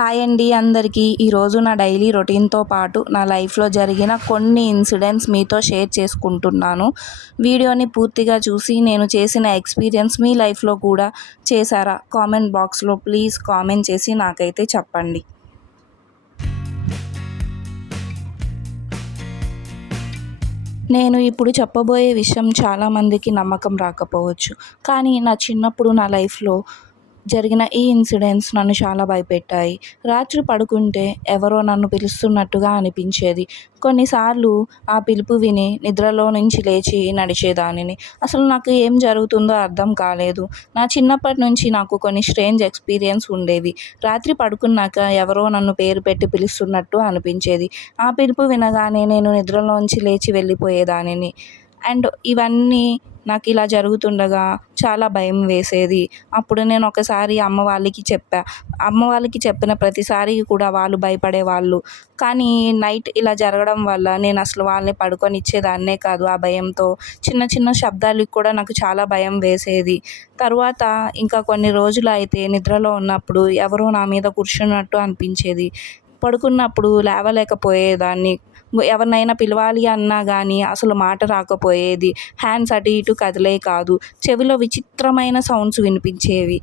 Hi అండి అందరికీ. ఈరోజు నా డైలీ రొటీన్తో పాటు నా లైఫ్లో జరిగిన కొన్ని ఇన్సిడెంట్స్ మీతో షేర్ చేసుకుంటున్నాను. వీడియోని పూర్తిగా చూసి నేను చేసిన ఎక్స్పీరియన్స్ మీ లైఫ్లో కూడా చేశారా? కామెంట్ బాక్స్లో ప్లీజ్ కామెంట్ చేసి నాకైతే చెప్పండి. నేను ఇప్పుడు చెప్పబోయే విషయం చాలామందికి నమ్మకం రాకపోవచ్చు. కానీ నా చిన్నప్పుడు నా లైఫ్లో జరిగిన ఈ ఇన్సిడెంట్స్ నన్ను చాలా భయపెట్టాయి. రాత్రి పడుకుంటే ఎవరో నన్ను పిలుస్తున్నట్టుగా అనిపించేది. కొన్నిసార్లు ఆ పిలుపు విని నిద్రలో నుంచి లేచి నడిచేదానిని. అసలు నాకు ఏం జరుగుతుందో అర్థం కాలేదు. నా చిన్నప్పటి నుంచి నాకు కొన్ని స్ట్రేంజ్ ఎక్స్పీరియన్స్ ఉండేవి. రాత్రి పడుకున్నాక ఎవరో నన్ను పేరు పెట్టి పిలుస్తున్నట్టు అనిపించేది. ఆ పిలుపు వినగానే నేను నిద్రలోంచి లేచి వెళ్ళిపోయేదానిని. అండ్ ఇవన్నీ నాకు ఇలా జరుగుతుండగా చాలా భయం వేసేది. అప్పుడు నేను ఒకసారి అమ్మ వాళ్ళకి చెప్పా. అమ్మ వాళ్ళకి చెప్పిన ప్రతిసారి కూడా వాళ్ళు భయపడేవాళ్ళు. కానీ నైట్ ఇలా జరగడం వల్ల నేను అసలు వాళ్ళని పడుకొనిచ్చేదాన్నే కాదు ఆ భయంతో. చిన్న చిన్న శబ్దాలకు కూడా నాకు చాలా భయం వేసేది. తరువాత ఇంకా కొన్ని రోజులు అయితే నిద్రలో ఉన్నప్పుడు ఎవరో నా మీద కూర్చున్నట్టు అనిపించేది. పడుకున్నప్పుడు లేవలేకపోయేదాన్ని. ఎవరినైనా పిలవాలి అన్నా కానీ అసలు మాట రాకపోయేది. హ్యాండ్స్ అటు ఇటు కదిలేవి కాదు. చెవిలో విచిత్రమైన సౌండ్స్ వినిపించేవి.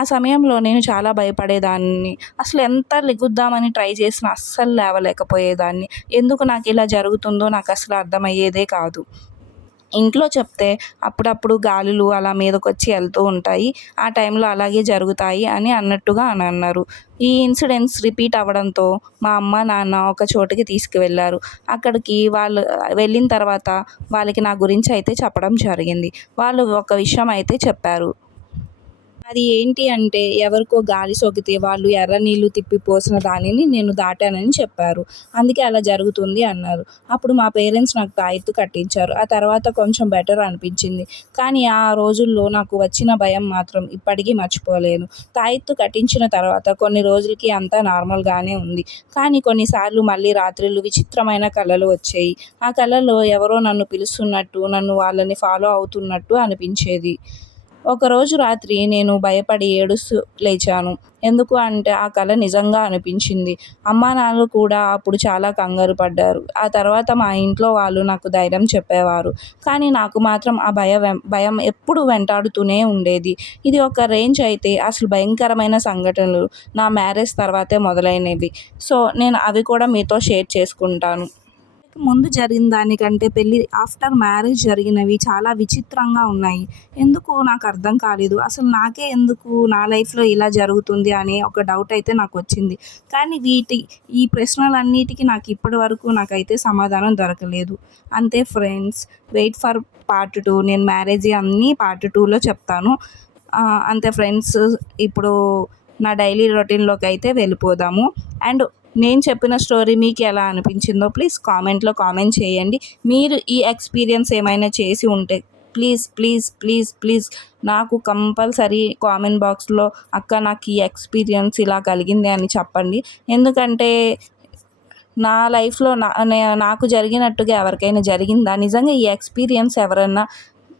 ఆ సమయంలో నేను చాలా భయపడేదాన్ని. అసలు ఎంత లెగుద్దామని ట్రై చేసినా అస్సలు లేవలేకపోయేదాన్ని. ఎందుకు నాకు ఇలా జరుగుతుందో నాకు అసలు అర్థమయ్యేదే కాదు. ఇంట్లో చెప్తే అప్పుడప్పుడు గాలులు అలా మీదకొచ్చి వెళ్తూ ఉంటాయి. ఆ టైంలో అలాగే జరుగుతాయి అని అన్నట్టుగా అన్నారు. ఈ ఇన్సిడెంట్స్ రిపీట్ అవ్వడంతో మా అమ్మ, నాన్న ఒక చోటుకి తీసుకువెళ్ళారు. అక్కడికి వాళ్ళు వెళ్ళిన తర్వాత వాళ్ళకి నా గురించి అయితే చెప్పడం జరిగింది. వాళ్ళు ఒక విషయం అయితే చెప్పారు. అది ఏంటి అంటే ఎవరికో గాలి సోకితే వాళ్ళు ఎర్ర నీళ్లు తిప్పి పోసిన దానిని నేను దాటానని చెప్పారు. అందుకే అలా జరుగుతుంది అన్నారు. అప్పుడు మా పేరెంట్స్ నాకు తాయెత్తు కట్టించారు. ఆ తర్వాత కొంచెం బెటర్ అనిపించింది. కానీ ఆ రోజుల్లో నాకు వచ్చిన భయం మాత్రం ఇప్పటికీ మర్చిపోలేను. తాయెత్తు కట్టించిన తర్వాత కొన్ని రోజులకి అంతా నార్మల్గానే ఉంది. కానీ కొన్నిసార్లు మళ్ళీ రాత్రుళ్ళు విచిత్రమైన కలలు వచ్చేయి. ఆ కలలో ఎవరో నన్ను పిలుస్తున్నట్టు, నన్ను వాళ్ళని ఫాలో అవుతున్నట్టు అనిపించేది. ఒకరోజు రాత్రి నేను భయపడి ఏడుస్తూ లేచాను. ఎందుకు అంటే ఆ కల నిజంగా అనిపించింది. అమ్మా నాన్నలు కూడా అప్పుడు చాలా కంగారు పడ్డారు. ఆ తర్వాత మా ఇంట్లో వాళ్ళు నాకు ధైర్యం చెప్పేవారు. కానీ నాకు మాత్రం ఆ భయం ఎప్పుడు వెంటాడుతూనే ఉండేది. ఇది ఒక రేంజ్ అయితే అసలు భయంకరమైన సంఘటనలు నా మ్యారేజ్ తర్వాతే మొదలైనవి. సో నేను అవి కూడా మీతో షేర్ చేసుకుంటాను. ముందు జరిగిన దానికంటే పెళ్ళి ఆఫ్టర్ మ్యారేజ్ జరిగినవి చాలా విచిత్రంగా ఉన్నాయి. ఎందుకో నాకు అర్థం కాలేదు. అసలు నాకే ఎందుకు నా లైఫ్లో ఇలా జరుగుతుంది అనే ఒక డౌట్ అయితే నాకు వచ్చింది. కానీ ఈ ప్రశ్నలన్నిటికీ నాకు ఇప్పటి వరకు నాకైతే సమాధానం దొరకలేదు. అంతే ఫ్రెండ్స్, వెయిట్ ఫర్ పార్ట్ 2. నేను మ్యారేజ్ అన్నీ పార్ట్ 2లో చెప్తాను. అంతే ఫ్రెండ్స్, ఇప్పుడు నా డైలీ రొటీన్లోకి అయితే వెళ్ళిపోదాము. అండ్ నేను చెప్పిన స్టోరీ మీకు ఎలా అనిపించిందో ప్లీజ్ కామెంట్లో కామెంట్ చేయండి. మీరు ఈ ఎక్స్పీరియన్స్ ఏమైనా చేసి ఉంటే ప్లీజ్ ప్లీజ్ ప్లీజ్ ప్లీజ్ నాకు కంపల్సరీ కామెంట్ బాక్స్లో అక్క నాకు ఈ ఎక్స్పీరియన్స్ ఇలా కలిగింది అని చెప్పండి. ఎందుకంటే నా లైఫ్లో నాకు జరిగినట్టుగా ఎవరికైనా జరిగిందా, నిజంగా ఈ ఎక్స్పీరియన్స్ ఎవరన్నా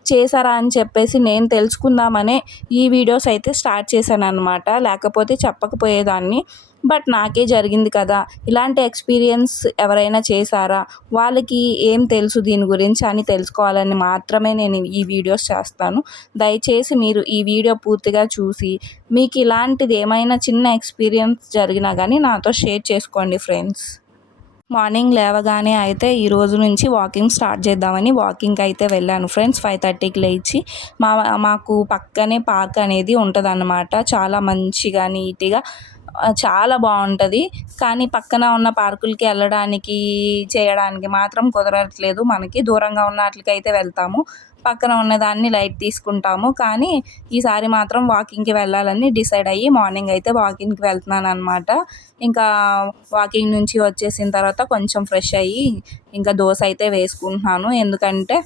చేశారా అని చెప్పేసి నేను తెలుసుకుందామనే ఈ వీడియోస్ అయితే స్టార్ట్ చేశాను అనమాట. లేకపోతే చెప్పకపోయేదాన్ని. బట్ నాకే జరిగింది కదా, ఇలాంటి ఎక్స్పీరియన్స్ ఎవరైనా చేశారా, వాళ్ళకి ఏం తెలుసు దీని గురించి అని తెలుసుకోవాలని మాత్రమే నేను ఈ వీడియోస్ చేస్తాను. దయచేసి మీరు ఈ వీడియో పూర్తిగా చూసి మీకు ఇలాంటిది ఏమైనా చిన్న ఎక్స్పీరియన్స్ జరిగినా కానీ నాతో షేర్ చేసుకోండి ఫ్రెండ్స్. మార్నింగ్ లేవగానే అయితే ఈరోజు నుంచి వాకింగ్ స్టార్ట్ చేద్దామని వాకింగ్కి అయితే వెళ్ళాను ఫ్రెండ్స్. 5:30కి లేచి మాకు పక్కనే పార్క్ అనేది ఉంటుందన్నమాట. చాలా మంచిగా నీట్గా చాలా బాగుంటుంది. కానీ పక్కన ఉన్న పార్కులకి చేయడానికి మాత్రం కుదరట్లేదు. మనకి దూరంగా ఉన్న వాటికైతే వెళ్తాము, పక్కన ఉన్నదాన్ని లైట్ తీసుకుంటాము. కానీ ఈసారి మాత్రం వాకింగ్కి వెళ్ళాలని డిసైడ్ అయ్యి మార్నింగ్ అయితే వాకింగ్కి వెళ్తున్నాను అనమాట. ఇంకా వాకింగ్ నుంచి వచ్చేసిన తర్వాత కొంచెం ఫ్రెష్ అయ్యి ఇంకా దోశ అయితే వేసుకుంటున్నాను. ఎందుకంటే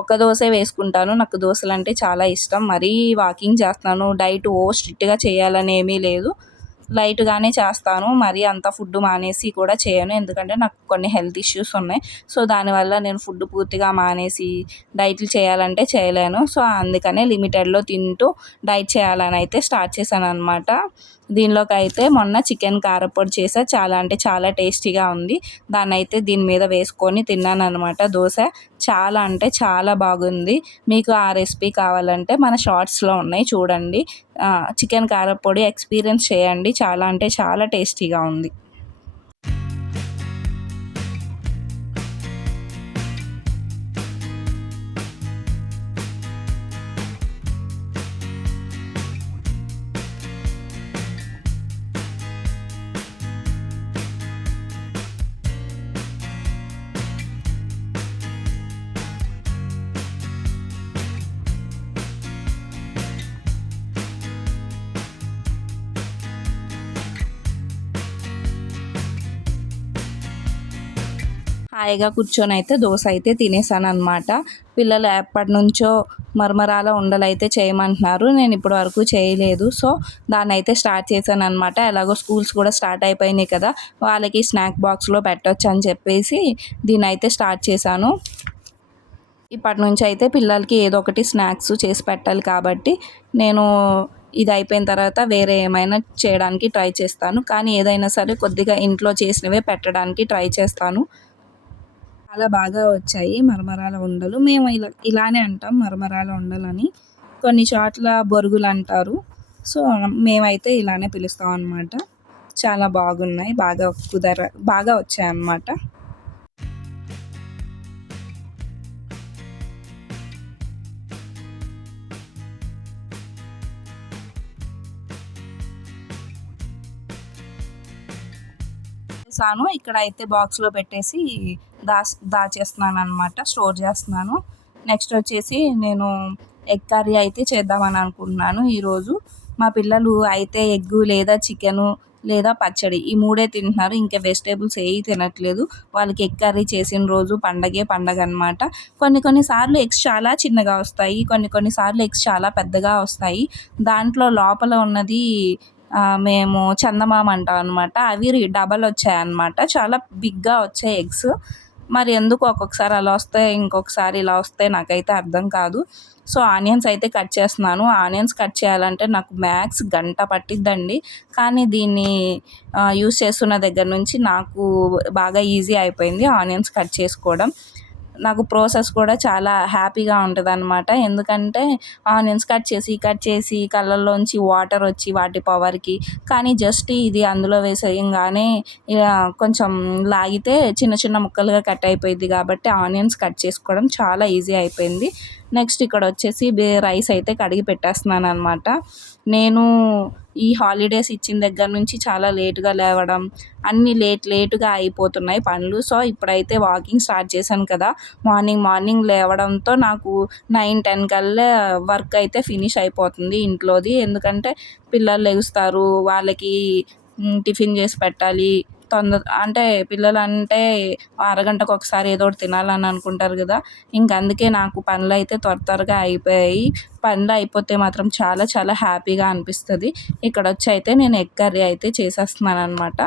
ఒక్క దోశే వేసుకుంటాను. నాకు దోశలు అంటే చాలా ఇష్టం. మరీ వాకింగ్ చేస్తున్నాను, డైట్ స్ట్రిక్ట్గా చేయాలని ఏమీ లేదు. లైట్‌గానే చేస్తాను. మరీ అంత ఫుడ్ మానేసి కూడా చేయను. ఎందుకంటే నాకు కొన్ని హెల్త్ ఇష్యూస్ ఉన్నాయి. సో, దానివల్ల నేను ఫుడ్ పూర్తిగా మానేసి డైట్‌లు చేయాలంటే చేయలేను. సో, అందుకనే లిమిటెడ్‌లో తింటూ డైట్ చేయాలని అయితే స్టార్ట్ చేశాననమాట. దీనిలోకైతే మొన్న చికెన్ కారప్పొడి చేశా. చాలా అంటే చాలా టేస్టీగా ఉంది. దాన్నైతే దీని మీద వేసుకొని తిన్నాననమాట దోస. చాలా అంటే చాలా బాగుంది. మీకు ఆ రెసిపీ కావాలంటే మన షార్ట్స్‌లో ఉన్నాయి చూడండి. చికెన్ కారప్పొడి ఎక్స్పీరియన్స్ చేయండి. చాలా అంటే చాలా టేస్టీగా ఉంది. హాయిగా కూర్చొనైతే దోస అయితే తినేసాననమాట. పిల్లలు ఎప్పటినుంచో మరమరాల ఉండలైతే చేయమంటున్నారు. నేను ఇప్పటి వరకు చేయలేదు. సో, దాన్నైతే స్టార్ట్ చేశాననమాట. ఎలాగో స్కూల్స్ కూడా స్టార్ట్ అయిపోయినాయి కదా! వాళ్ళకి స్నాక్ బాక్స్‌లో పెట్టొచ్చని చెప్పేసి దీన్నైతే స్టార్ట్ చేశాను. ఇప్పటి నుంచి అయితే పిల్లలకి ఏదో ఒకటి స్నాక్స్ చేసి పెట్టాలి కాబట్టి నేను ఇది అయిపోయిన తర్వాత వేరే ఏమైనా చేయడానికి ట్రై చేస్తాను. కానీ ఏదైనా సరే కొద్దిగా ఇంట్లో చేసినవే పెట్టడానికి ట్రై చేస్తాను. చాలా బాగా వచ్చాయి మరమరాల ఉండలు. మేము ఇలానే అంటాం మరమరాల ఉండలని. కొన్ని చోట్ల బొరుగులంటారు. సో, మేమైతే ఇలానే పిలుస్తాం అనమాట. చాలా బాగున్నాయి. బాగా వచ్చాయన్నమాట. ఇక్కడైతే బాక్స్‌లో పెట్టేసి దాచేస్తున్నాననమాట. స్టోర్ చేస్తున్నాను. నెక్స్ట్ వచ్చేసి నేను ఎగ్ కర్రీ అయితే చేద్దామని అనుకుంటున్నాను ఈరోజు. మా పిల్లలు అయితే ఎగ్గు లేదా చికెను లేదా పచ్చడి ఈ మూడే తింటున్నారు. ఇంకా వెజిటేబుల్స్ ఏవి తినట్లేదు. వాళ్ళకి ఎగ్ కర్రీ చేసిన రోజు పండగనమాట. కొన్ని సార్లు ఎగ్స్ చాలా చిన్నగా వస్తాయి. కొన్ని సార్లు ఎగ్స్ చాలా పెద్దగా వస్తాయి. దాంట్లో లోపల ఉన్నది మేము చందమామ అంటాం అనమాట. అవి డబల్ వచ్చాయన్నమాట. చాలా బిగ్గా వచ్చాయి ఎగ్స్. మరి ఎందుకు ఒక్కొక్కసారి అలా వస్తాయి, ఇంకొకసారి ఇలా వస్తాయి నాకైతే అర్థం కాదు. సో, ఆనియన్స్ అయితే కట్ చేస్తున్నాను. ఆనియన్స్ కట్ చేయాలంటే నాకు మ్యాక్స్ గంట పట్టిద్దండి. కానీ దీన్ని యూజ్ చేస్తున్న దగ్గర నుంచి నాకు బాగా ఈజీ అయిపోయింది ఆనియన్స్ కట్ చేసుకోవడం. నాకు ప్రాసెస్ కూడా చాలా హ్యాపీగా ఉంటుందన్నమాట. ఎందుకంటే ఆనియన్స్ కట్ చేసి కళ్ళల్లోంచి వాటర్ వచ్చి వాటి పవర్‌కి కానీ జస్ట్ ఇది అందులో వేసేయంగానే కొంచెం లాగితే చిన్న చిన్న ముక్కలుగా కట్ అయిపోయిద్ది కాబట్టి ఆనియన్స్ కట్ చేసుకోవడం చాలా ఈజీ అయిపోయింది. నెక్స్ట్ ఇక్కడ వచ్చేసి రైస్ అయితే కడిగి పెట్టేస్తున్నాననమాట. నేను ఈ హాలిడేస్ ఇచ్చిన దగ్గర నుంచి చాలా లేట్‌గా లేవడం, అన్నీ లేట్‌గా అయిపోతున్నాయి పనులు. సో, ఇప్పుడైతే వాకింగ్ స్టార్ట్ చేశాను కదా! మార్నింగ్ లేవడంతో నాకు 9, 10 కల్లా వర్క్ అయితే ఫినిష్ అయిపోతుంది ఇంట్లోది. ఎందుకంటే పిల్లలు లెగుస్తారు. వాళ్ళకి టిఫిన్ చేసి పెట్టాలి. అంటే పిల్లలంటే అరగంటకు ఒకసారి ఏదో ఒకటి తినాలని అనుకుంటారు కదా! ఇంక అందుకే నాకు పనులైతే త్వరగా అయిపోయాయి. పనులు అయిపోతే మాత్రం చాలా చాలా హ్యాపీగా అనిపిస్తది. ఇక్కడొచ్చి అయితే నేను ఎగ్ కర్రీ అయితే చేసేస్తున్నాననమాట.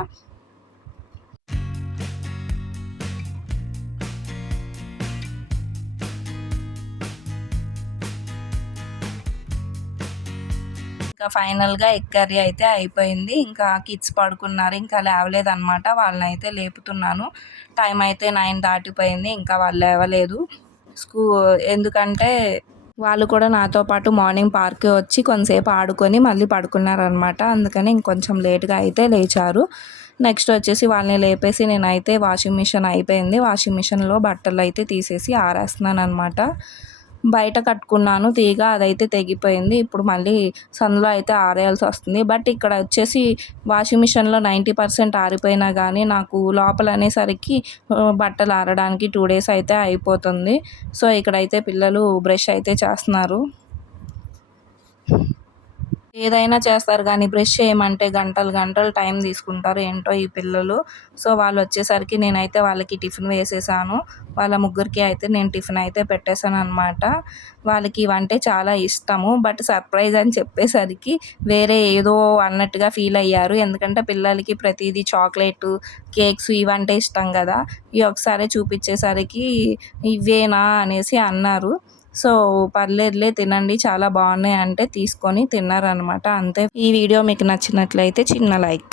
ఇంకా ఫైనల్‌గా ఎగ్ కర్రీ అయితే అయిపోయింది. ఇంకా కిడ్స్ పడుకున్నారు. ఇంకా లేవలేదనమాట. వాళ్ళనైతే లేపుతున్నాను. టైం అయితే 9 దాటిపోయింది. ఇంకా వాళ్ళు లేవలేదు. ఎందుకంటే వాళ్ళు కూడా నాతో పాటు మార్నింగ్ పార్క్‌కి వచ్చి కొంతసేపు ఆడుకొని మళ్ళీ పడుకున్నారనమాట. అందుకని ఇంకొంచెం లేట్‌గా అయితే లేచారు. నెక్స్ట్ వచ్చేసి వాళ్ళని లేపేసి నేనైతే వాషింగ్ మిషన్ అయిపోయింది. వాషింగ్ మిషన్‌లో బట్టలైతే తీసేసి ఆరేస్తున్నాననమాట. బయట కట్టుకున్నాను తీగ అదైతే తెగిపోయింది. ఇప్పుడు మళ్ళీ సందులో అయితే ఆరేయాల్సి వస్తుంది. బట్ ఇక్కడ వచ్చేసి వాషింగ్ మిషన్‌లో 90% ఆరిపోయినా కానీ నాకు లోపల అనేసరికి బట్టలు ఆరడానికి 2 డేస్ అయితే అయిపోతుంది. సో, ఇక్కడైతే పిల్లలు బ్రష్ అయితే చేస్తున్నారు. ఏదైనా చేస్తారు కానీ బ్రష్ చేయమంటే గంటలు గంటలు టైం తీసుకుంటారు. ఏంటో ఈ పిల్లలు. సో, వాళ్ళొచ్చేసరికి నేనైతే వాళ్ళకి టిఫిన్ వేసేసాను. వాళ్ళ ముగ్గురికి అయితే నేను టిఫిన్ అయితే పెట్టేసాననమాట. వాళ్ళకి ఇవంటే చాలా ఇష్టము. బట్ సర్ప్రైజ్ అని చెప్పేసరికి వేరే ఏదో అన్నట్టుగా ఫీల్ అయ్యారు. ఎందుకంటే పిల్లలకి ప్రతీదీ చాక్లెటు, కేక్స్ ఇవంటే ఇష్టం కదా! ఇవి ఒకసారే చూపించేసరికి ఇవేనా అనేసి అన్నారు. సో, పర్లేదులే తినండి చాలా బాగున్నాయి అంటే తీసుకొని తిన్నారనమాట. అంతే. ఈ వీడియో మీకు నచ్చినట్లయితే చిన్న లైక్.